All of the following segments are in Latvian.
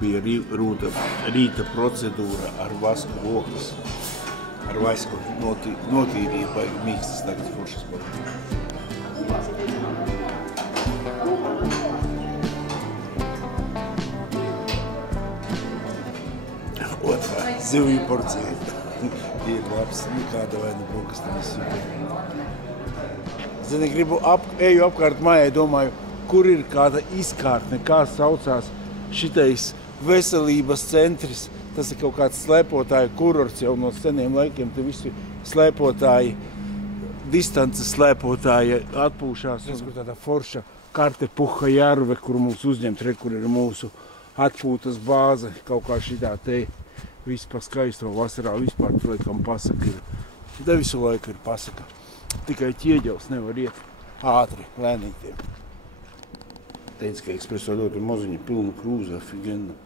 bija rīta procedūra ar vasku rokas. Ar vasku notīrīja baigi mīkstas tagad foršas baigi. Otrā zivju porcija. Ir labs, kāda vai ne brokastis. Zini, eju apkārt mājai, domāju, kur ir kāda izkārtne, kā saucās šitais veselības centrs. Tas ir kaut kāds slēpotāju kurorts jau no seniem laikiem. Te visi slēpotāji, distances slēpotāji atpūšās. Tas, kur tāda forša karte Puha Jarve, kur mūs uzņemt, kur ir mūsu atpūtas bāze. Kaut kā šitā te viss pa skaisto vasarā vispār, laikam, pasaka ir. Te visu laiku ir pasaka. Tikai ķieģels nevar iet ātri, lēnītiem. Teica, ka ekspreso ļoti maziņa pilnu krūzi, afigena.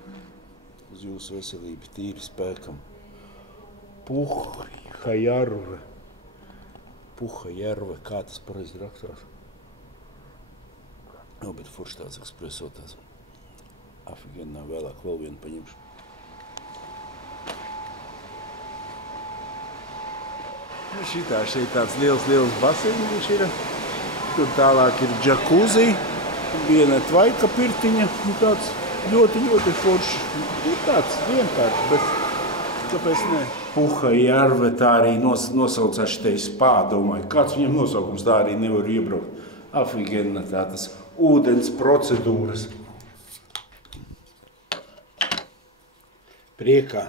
Uz jūsu veselību, tīri spēkam. Puha Jarve. Puha Jarve, kā tas pareizi rakstās? Jā, bet forši tāds ekspreso tāds. Afigena, vēlāk vēl vienu paņemšu. Šitā šeit tāds liels baseinis ir. Tur tālāk ir džakuzi, viena tvaika pirtiņa, tāds ļoti forši. Ir tāds vienkārši, bet kāpēc ne? Puha Jarve, tā arī nosaucās šitais spā, domāju. Kāds viņam nosaukums, tā arī nevar iebraukt. Afigena, tā tas ūdens procedūras. Priekā.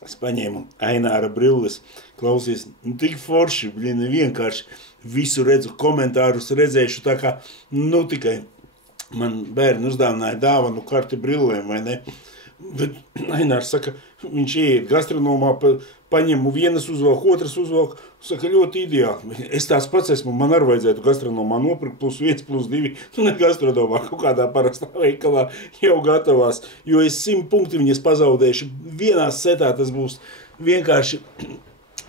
Es paņēmu Aināra brilles, klausies, tik forši, vienkārši visu redzu, komentārus redzēšu, tā kā, tikai man bērni uzdāvināja dāvanu karti brillēm, vai ne? Bet Ainārs saka, viņš ieiet gastronomā, paņem vienas uzvalk, otras uzvalk, saka, ļoti ideāli. Es tās pats esmu, man arī vajadzētu gastronomā nopirkt +1, +2, ne gastronomā, kaut kādā parastā veikalā jau gatavās, jo es 100 punkti viņas pazaudēšu. Vienā setā tas būs vienkārši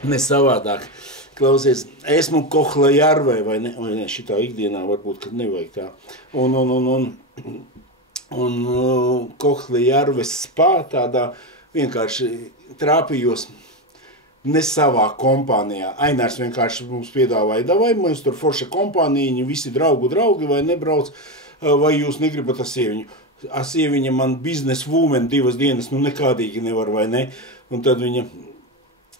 nesavādāk. Klausies, esmu Kohla Jarvē, vai ne, šitā ikdienā varbūt, kad nevajag tā. Un Kohla Jarves spā tādā vienkārši trāpījos ne savā kompānijā. Ainārs vienkārši mums piedāvāja, davai, mums tur forša kompānijiņa, visi draugi vai nebrauc, vai jūs negribat ar sieviņu. Ar sieviņa man business woman 2 dienas, nekādīgi nevar, vai ne? Un tad viņa,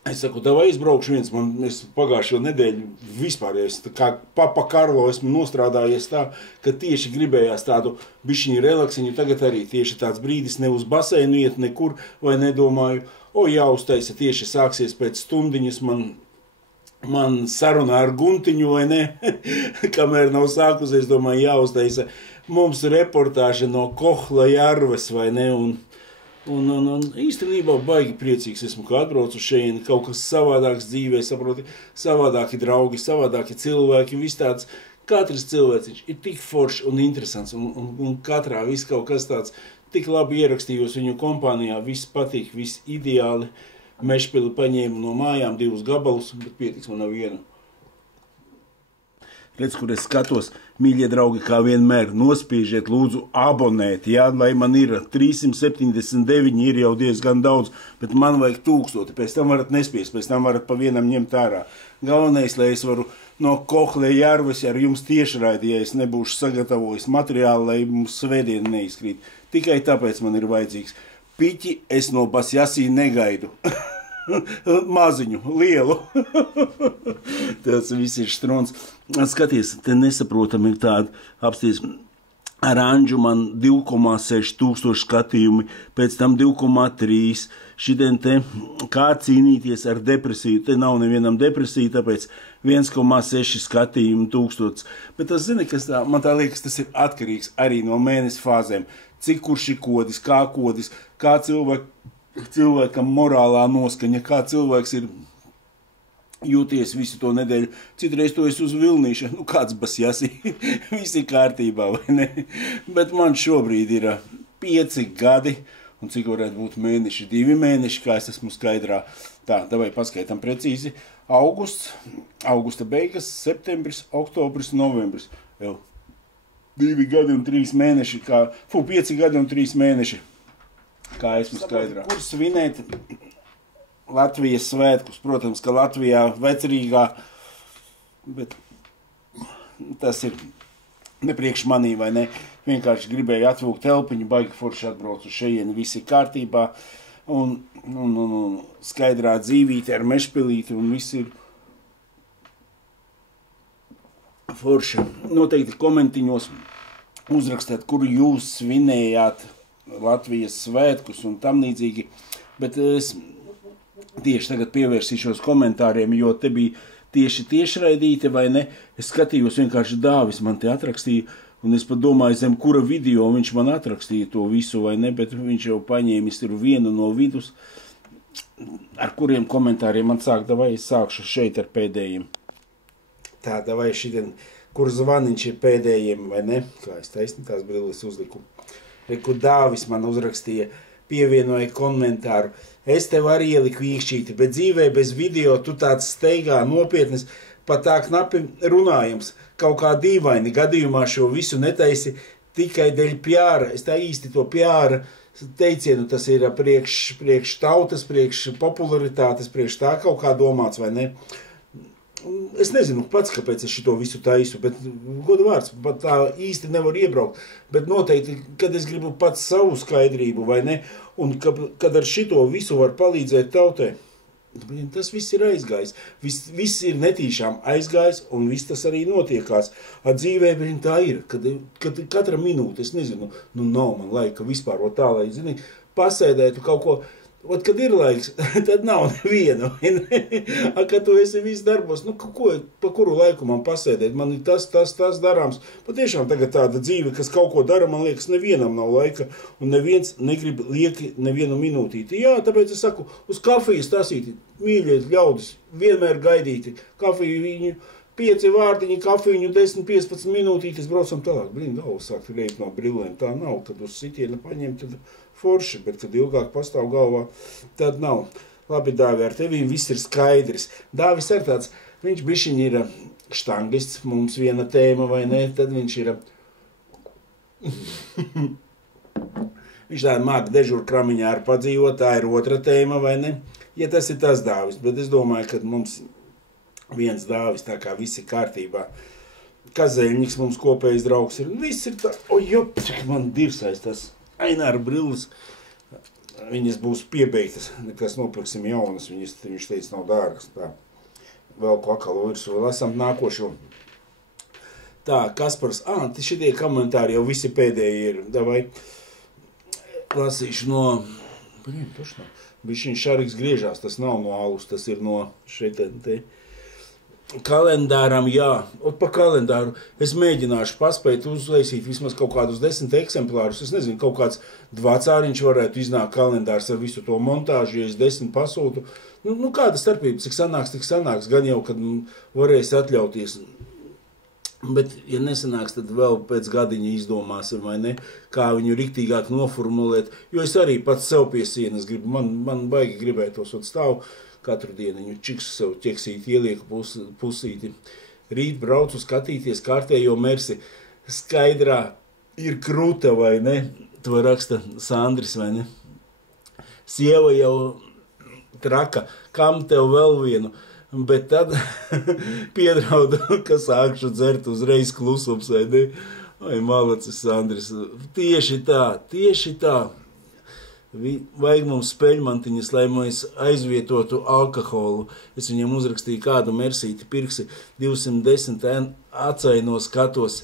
es saku, davai izbraukšu viens, es pagājušo nedēļu vispār, kā Papa Karlo esmu nostrādājies tā, ka tieši gribējās tādu bišķiņu relaksiņu, tagad arī tieši tāds brīdis ne uz baseinu iet nekur, vai nedomāju, jāuztaisa tieši sāksies pēc stundiņas man sarunā ar Guntiņu, vai ne, kamēr nav sākusies, domāju, jāuztaisa mums reportāža no Kohla Jarves, vai ne, un īstenībā baigi priecīgs esmu, kā atbraucu šeit, kaut kas savādāks dzīvē, saproti, savādāki draugi, savādāki cilvēki, viss tāds, katrs cilvēciņš ir tik foršs un interesants, un katrā viss kaut kas tāds, tik labi ierakstījos viņu kompānijā, viss patīk, viss ideāli, mešpili paņēmu no mājām 2 gabalus, bet pietiks man nav viena. Redz, kur es skatos, mīļie draugi, kā vienmēr, nospiežiet, lūdzu, abonēt, jā, lai man ir 379, ir jau diezgan daudz, bet man vajag 1000, pēc tam varat nespiest, pēc tam varat pa vienam ņemt ārā. Galvenais, lai es varu no Kohla Jarves ar jums tiešraidi, ja es nebūšu sagatavojis materiālu, lai mums svētdiena neizkrīt. Tikai tāpēc man ir vajadzīgs. Piķi es no Basjasī negaidu. Maziņu, lielu. Tas viss ir štrons. Skaties, te nesaprotam ir tāda apsties. Aranžu man 2,6 tūkstoši skatījumi, pēc tam 2,3. Šitien te, kā cīnīties ar depresiju. Te nav nevienam depresija, tāpēc 1,6 skatījumi tūkstots. Bet tas, zini, kas tā, man tā liekas, tas ir atkarīgs arī no mēnesi fāzēm. Cik kurš ir kodis, kā cilvēkam morālā noskaņa, kā cilvēks ir jūties visu to nedēļu. Citreiz to es uz Vilnīša, kāds Basjasī, visi kārtībā, vai ne? Bet man šobrīd ir 5 gadi, un cik varētu būt mēneši, 2 mēneši, kā es esmu skaidrā. Tā, davai paskaitam precīzi. Augusta beigas, septembris, oktobris, novembris. Jau 2 gadi un 3 mēneši, 5 gadi un 3 mēneši, kā esmu skaidrā. Kur svinēt Latvijas svētkus? Protams, ka Latvijā vecrīgā, bet tas ir nepriekš manī, vai ne? Vienkārši gribēju atvūkt telpiņu, baigi forši atbrauc uz šejieni, viss ir kārtībā, un skaidrā dzīvīte ar mešpilīti, un viss ir forši. Noteikti komentiņos uzrakstāt, kur jūs svinējāt Latvijas svētkus un tam līdzīgi, bet es tieši tagad pievērsīšos komentāriem, jo te bija tieši tiešraidīte, vai ne? Es skatījos, vienkārši Dāvis man te atrakstīja, un es pat domāju, zem kura video viņš man atrakstīja to visu, vai ne, bet viņš jau paņēmis ir vienu no vidus, ar kuriem komentāriem man sāk, davai es sākšu šeit ar pēdējiem. Tā, davai šitien, kur zvaniņš ir pēdējiem, vai ne? Kā es taisni tās brilles uzliku. Kur Dāvis man uzrakstīja, pievienoja komentāru. Es tev arī ieliku īkšķīti, bet dzīvē bez video tu tāds steigā nopietnis, pat tā knapi runājams. Kaut kā dīvaini gadījumā šo visu netaisi tikai dēļ pjāra. Es tā īsti to pjāra teicienu, tas ir priekš tautas, priekš popularitātes, priekš tā kaut kā domāts, vai ne? Es nezinu pats, kāpēc es šito visu taisu, bet godu vārds, pat tā īsti nevar iebraukt. Bet noteikti, kad es gribu pats savu skaidrību, vai ne, un kad ar šito visu var palīdzēt tautai, tas viss ir aizgājis. Viss ir netīšām aizgājis, un viss tas arī notiekās. Ar dzīvē, tā ir, kad katra minūte, es nezinu, nav man laika vispār tā, lai, zini, pasēdētu kaut ko. Ot, kad ir laiks, tad nav nevienu. Kad tu esi viss darbos, pa kuru laiku man pasēdēt, man ir tas darāms. Patiešām tagad tāda dzīve, kas kaut ko dara, man liekas, nevienam nav laika, un neviens negrib lieki nevienu minūtīti. Jā, tāpēc es saku, uz kafijas tasīti, mīļiet ļaudis, vienmēr gaidīti, kafiju viņu, 5 vārdiņi, kafiju 10-15 minūtītes, braucam tālāk. Galvas sāk reikt no brillēm, tā nav, kad uz sitiena paņem, tad forši, bet kad ilgāk pastāv galvā, tad nav. Labi, Dāvi, ar tevīm viss ir skaidrs. Dāvis ir tāds, viņš bišķiņ ir štangists, mums viena tēma, vai ne, tad viņš ir viņš tā māk dežur kramiņā ar padzīvot, tā ir otra tēma, vai ne? Ja tas ir tas Dāvis, bet es domāju, ka mums viens Dāvis, tā kā viss ir kārtībā. Kazeļņiks mums kopējs draugs ir, viss ir tā, cik man dirsais tas Aināra brilles, viņas būs piebeigtas, nekas nopirksim jaunas, viņš teica nav dārgas, tā, vēl ko akalu virsū, lasam nākošo. Tā, Kaspars, šitie komentāri jau visi pēdējie ir, davai, lasīšu no, bišķiņ Šariks griežās, tas nav no alus, tas ir no šeit, te. Kalendāram, jā, pa kalendāru es mēģināšu paspēt uzlaisīt vismaz kaut kādus 10 eksemplārus, es nezinu, kaut kāds dvacāriņš varētu iznākt kalendārs ar visu to montāžu, ja es 10 pasūtu. Kāda starpība, cik sanāks, tik sanāks, gan jau, kad varēs atļauties. Bet, ja nesanāks, tad vēl pēc gadiņa izdomāsim, vai ne, kā viņu riktīgāk noformulēt, jo es arī pats sev pie sienas gribu, man baigi gribētos stāvu. Katru dienu viņu čiksu sev ķeksīti ielieku pusīti. Rīt braucu skatīties kārtējo Mersi. Skaidrā ir kruta, vai ne? To raksta Sandris, vai ne? Sieva jau traka, kam tev vēl vienu? Bet tad piedraudu, ka sākšu dzert uzreiz klusums, vai ne? Vai malacis Sandris. Tieši tā. Vajag mums speļmantiņas, lai mēs aizvietotu alkoholu. Es viņam uzrakstīju kādu Mersīti pirksi, 210 atsaino skatos,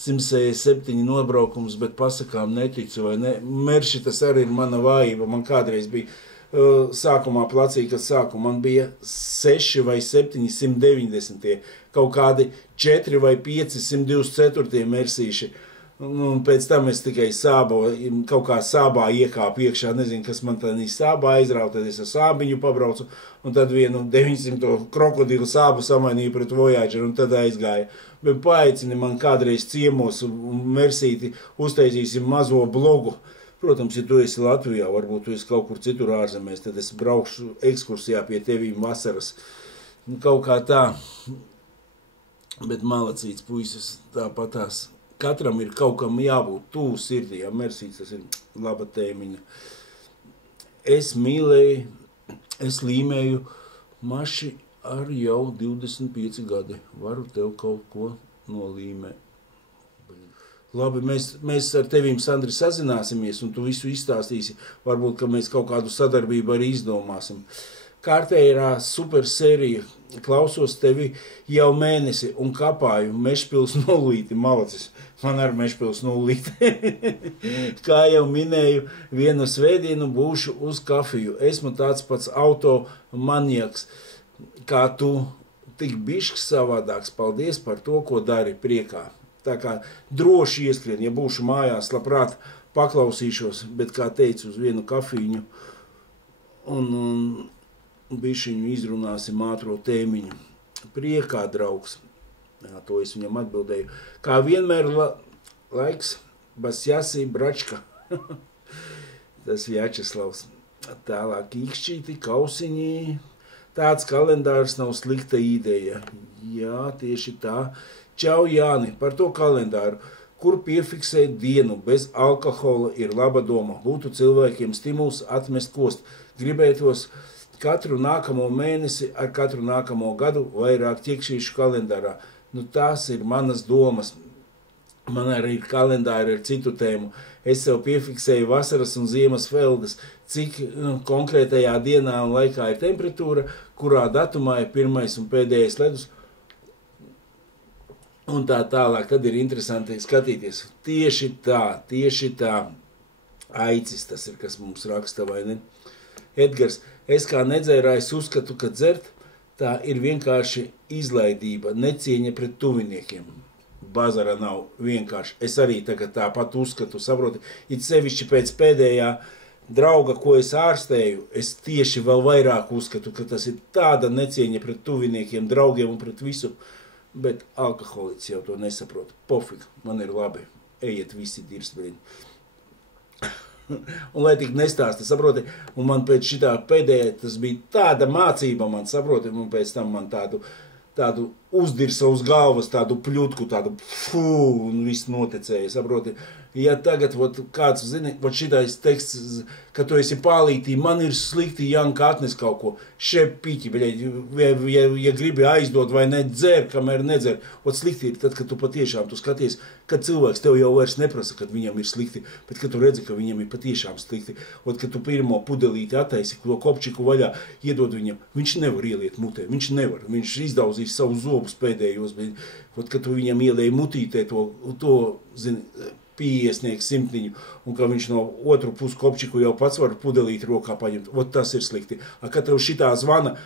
167 nobraukums, bet pasakām neticu, vai ne? Merši tas arī ir mana vājība. Man kādreiz bija sākumā placī, kad sāku, man bija 6 vai 7, 190, kaut kādi 4 vai 5, 124 Mersīši. Un pēc tam es tikai kaut kā sābā iekāpu iekšā, nezinu, kas man tādā sābā aizrauta, tad es ar sābiņu pabraucu, un tad vienu 900 krokodilu sābu samainīju pret Voyager, un tad aizgāja. Bet paaicini man kādreiz ciemos un Mersīti uztaisīsim mazo blogu, Protams, ja tu esi Latvijā, varbūt tu esi kaut kur citur ārzemēs, tad es braukšu ekskursijā pie tevīm vasaras. Kaut kā tā, bet malacīts puisis tāpatās. Katram ir kaut kam jābūt tūs sirdī, ja Mersīts, tas ir laba tēmiņa. Es mīlēju, es līmēju maši ar jau 25 gadi. Varu tev kaut ko nolīmēt. Labi, mēs ar tevīm, Sandri, sazināsimies, un tu visu izstāstīsi. Varbūt, ka mēs kaut kādu sadarbību arī izdomāsim. Kārtējā super sērija. Klausos tevi jau mēnesi un kapāju Mežpils nulīti, malacis. Man ar Mežpils nulīti. Kā jau minēju, vienu svētdienu būšu uz kafiju. Esmu tāds pats automaniaks, kā tu, tik bišķs savādāks. Paldies par to, ko dari priekā. Tā kā droši ieskrien, ja būšu mājās, labprāt paklausīšos, bet, kā teicu, uz vienu kafīņu un bišķiņu izrunāsim ātro tēmiņu. Priekā, draugs. Jā, to es viņam atbildēju. Kā vienmēr laiks, Basjasī Bračka. Tas Vjačeslavs. Tālāk īkšķīti, kausiņī. Tāds kalendārs nav slikta ideja. Jā, tieši tā. Čau, Jāni, par to kalendāru. Kur piefiksēt dienu bez alkohola ir laba doma. Būtu cilvēkiem stimuls atmest kost. Gribētos katru nākamo mēnesi ar katru nākamo gadu vairāk ķekšīšu kalendārā. Nu, tās ir manas domas. Man arī ir kalendāri ar citu tēmu. Es sev piefiksēju vasaras un ziemas feldes, cik konkrētajā dienā un laikā ir temperatūra, kurā datumā ir pirmais un pēdējais ledus. Un tā tālāk, tad ir interesanti skatīties. Tieši tā. Aicis tas ir, kas mums raksta, vai ne? Edgars, es kā nedzērājs uzskatu, ka dzert, tā ir vienkārši izlaidība, necieņa pret tuviniekiem. Bazara nav vienkārši. Es arī tagad tāpat uzskatu, saproti, it sevišķi pēc pēdējā drauga, ko es ārstēju, es tieši vēl vairāk uzskatu, ka tas ir tāda necieņa pret tuviniekiem, draugiem un pret visu. Bet alkoholiķis jau to nesaprot. Pofik, man ir labi. Ejiet visi dirstbrīni. Un lai tik nestāsta, saproti, un man pēc šitā pēdējā, tas bija tāda mācība man, saproti, un pēc tam man tādu uzdirsa uz galvas, tādu pļutku, tādu un viss notecēja, saproti. Ja tagad, kāds, zini, šitais teksts, ka tu esi pālītī, man ir slikti, Janka atnes kaut ko, šeit piķi, ja gribi aizdot vai ne, dzer, kamēr nedzer. Slikti ir tad, kad tu patiešām tu skaties, kad cilvēks tev jau vairs neprasa, kad viņam ir slikti, bet kad tu redzi, ka viņam ir patiešām slikti. Kad tu pirmo pudelīti attaisi, to kopčiku vaļā, iedod viņam, viņš nevar ieliet mutē, viņš nevar, viņš izdauzīs savus zobus pēdējos, bet kad tu viņam ielēji mutītē to zini, pīiesnieks simtniņu, un ka viņš no otru pusi kopčiku jau pats var pudelīt rokā paņemt. Tas ir slikti. Kad tev šitā zvana,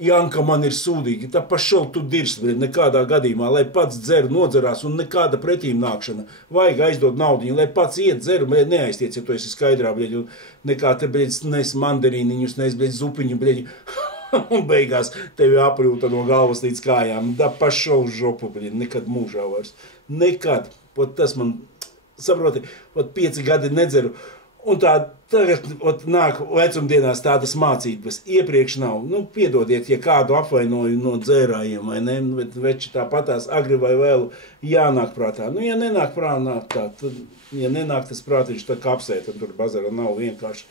Janka man ir sūdīgi, tā pašau tu dirst, nekādā gadījumā, lai pats dzer, nodzerās un nekāda pretīm nākšana. Vajag aizdot naudiņu, lai pats iet dzer, neaiztiec, ja tu esi skaidrā, un nekā te, nes mandarīniņus, nes, zupiņu, un beigās tevi apļūta no galvas līdz kājām. Da pašau žopu, nekad mūžā vairs. Nekad. Tas man saproti, 5 gadi nedzeru, un tā tagad nāk vecumdienās tādas mācības. Iepriekš nav, piedodiet, ja kādu apvainoju no dzērājiem, vai ne, bet veči tāpatās agri vai vēlu jānāk prātā. Ja nenāk prātā, tad, ja nenāk tas prātiņš, tad kapsē, tad tur bazara nav vienkārši.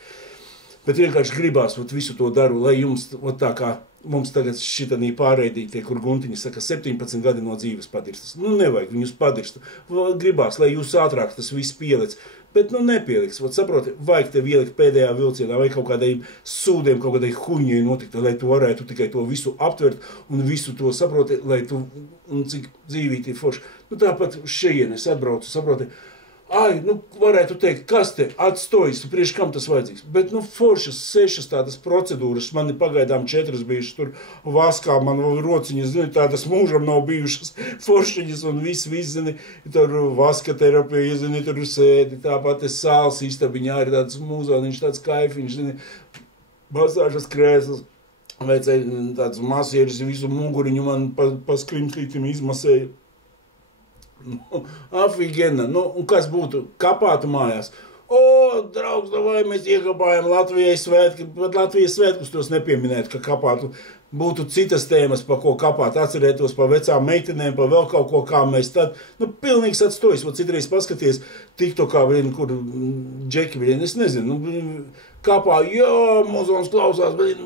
Bet vienkārši gribās visu to daru, lai jums, tā kā mums tagad šitanī pārēdītie, kur Guntiņi saka, 17 gadi no dzīves padirstas. Nevajag viņus padirst. Gribās, lai jūs ātrāk tas viss pielic. Bet nepieliks. Saproti, vajag tev ielikt pēdējā vilcienā vai kaut kādai sūdiem, kaut kādai huņai notikt, lai tu varētu tikai to visu aptvert un visu to saproti, lai tu, un cik dzīvīti ir forši. Tāpat šeienes atbraucu, saproti, varētu teikt, kas te atstojas, priekš kam tas vajadzīgs. Bet, foršas 6 tādas procedūras, man ir pagaidām 4 bijušas tur vaskā, man rociņas, zini, tādas mūžam nav bijušas foršiņas un viss, zini, tur vaska terapija, zini, tur sēdi, tāpat sāls istabiņā ir tāds mūzoniņš, tāds kaifiņš, zini, masāžas krēslas, vajadzēja tāds masieris, visu muguriņu man pa skrimslītim izmasēja. Afigena, un kas būtu kapātu mājās, Draugs, vai mēs iekapājam Latvijai svētki, bet Latvijas svētkus tos nepieminēt, ka kapātu. Būtu citas tēmas, pa ko kapāt, atcerētos pa vecām meitenēm, pa vēl kaut ko, kā mēs tad, pilnīgs atstojas, vai citreiz paskaties, TikTokā vienu, kur džeki vienu, es nezinu, kapā, mozons klausās, bet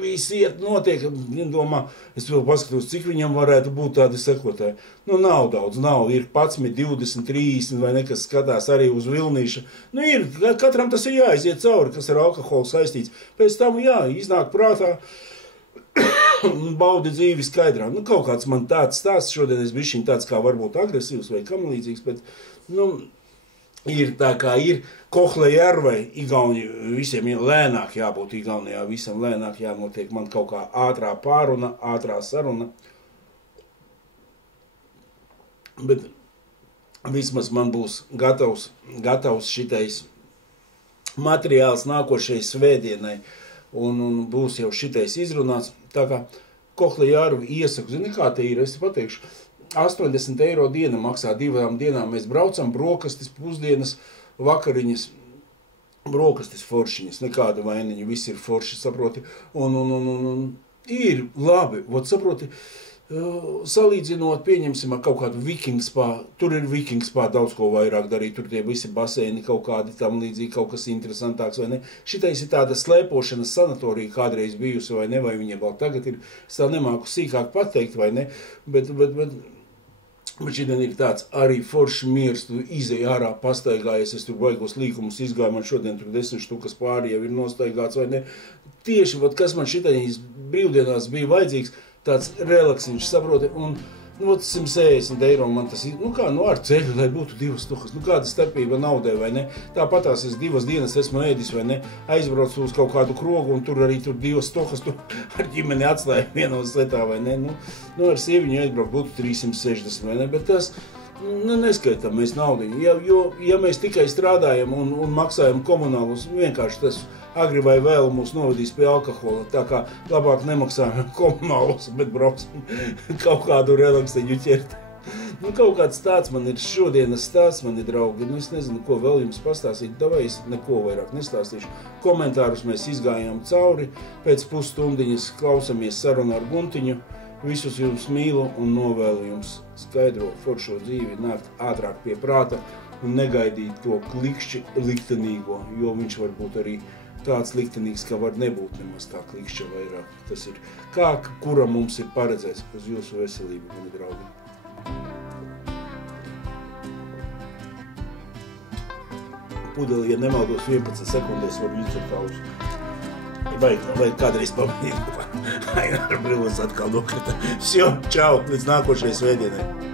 viss iet, notiek, domā, es vēl paskatos, cik viņam varētu būt tādi sekotāji. Nav daudz, ir 11, 20, 30, vai nekas skatās arī uz Vilnīša. Katram tas ir jāiziet cauri, kas ar alkoholu saistīts. Pēc tam, iznāk prātā, baudi dzīvi skaidrā. Kaut kāds man tāds stāsts, šodien es bišķiņ tāds kā varbūt agresīvs vai kam līdzīgs, bet, ir tā kā ir. Kohlejärvei, Igauni, visiem lēnāk jābūt Igaunijā, visam lēnāk jānotiek, man kaut kā ātrā pāruna, ātrā saruna. Bet vismaz man būs gatavs šitais materiāls nākošai svētdienai. Un būs jau šitais izrunāts. Tā kā Kohlejärvi iesaku, zini, kā te ir, es pateikšu, 80 eiro diena maksā 2 dienām. Mēs braucam, brokastis, pusdienas, vakariņas, brokastis foršiņas, nekāda vainiņa, viss ir forši, saproti. Un ir labi, saproti, salīdzinot, pieņemsim ar kaut kādu viking spā, tur ir viking spā daudz ko vairāk darīt, tur tie visi baseini kaut kādi tam līdzīgi, kaut kas interesantāks, vai ne? Šitais ir tāda slēpošanas sanatorija kādreiz bijusi, vai ne, vai viņa vēl tagad ir, es tā nemāku sīkāk pateikt, vai ne, bet šodien ir tāds arī foršs miers, tu izej ārā, pastaigājies, es tur baigos līkumus izgāju, man šodien tur 10 štukas pāri jau ir nostaigāts, vai ne? Tieši, kas man šitais brīvdienās bija vajadzīgs, tāds relaksiņš, saproti, un 160 eiro man tas ir, ar ceļu, lai būtu 2 stukas, kāda starpība naudai, vai ne? Tāpatās es 2 dienas esmu ēdis, vai ne? Aizbraucu uz kaut kādu krogu, un tur arī 2 stukas, tur ar ģimeni atslēju vienos lietā, vai ne? Ar sieviņu aizbraukt būtu 360, vai ne? Bet tas, neskaitām mēs naudiņu, ja mēs tikai strādājam un maksājam komunālus, vienkārši tas agri vai vēl mūs novadīs pie alkohola, tā kā labāk nemaksājam komunālus, bet braucam kaut kādu relaksiņu ķert. Kaut kāds tāds man ir šodienas stāsts, mani draugi, es nezinu, ko vēl jums pastāstīt, davai es neko vairāk nestāstīšu. Komentārus mēs izgājām cauri, pēc pusstundiņas klausamies sarunu ar Guntiņu, visus jums mīlu un novēlu jums skaidro foršo dzīvi, nākt ātrāk pie prāta un negaidīt to klikšķi liktenīgo, jo viņš var būt arī tāds liktenīgs, ka var nebūt nemaz tā klikšķa vairāk. Tas ir kā, kura mums ir paredzēts uz jūsu veselību, mani draugi. Pudeli, ja nemaldos 11 sekundēs, var izdzert kausu. Vai kādreiz pamanīt, ar brilles atkal nokrita. Čau, līdz nākošajai svētdienai.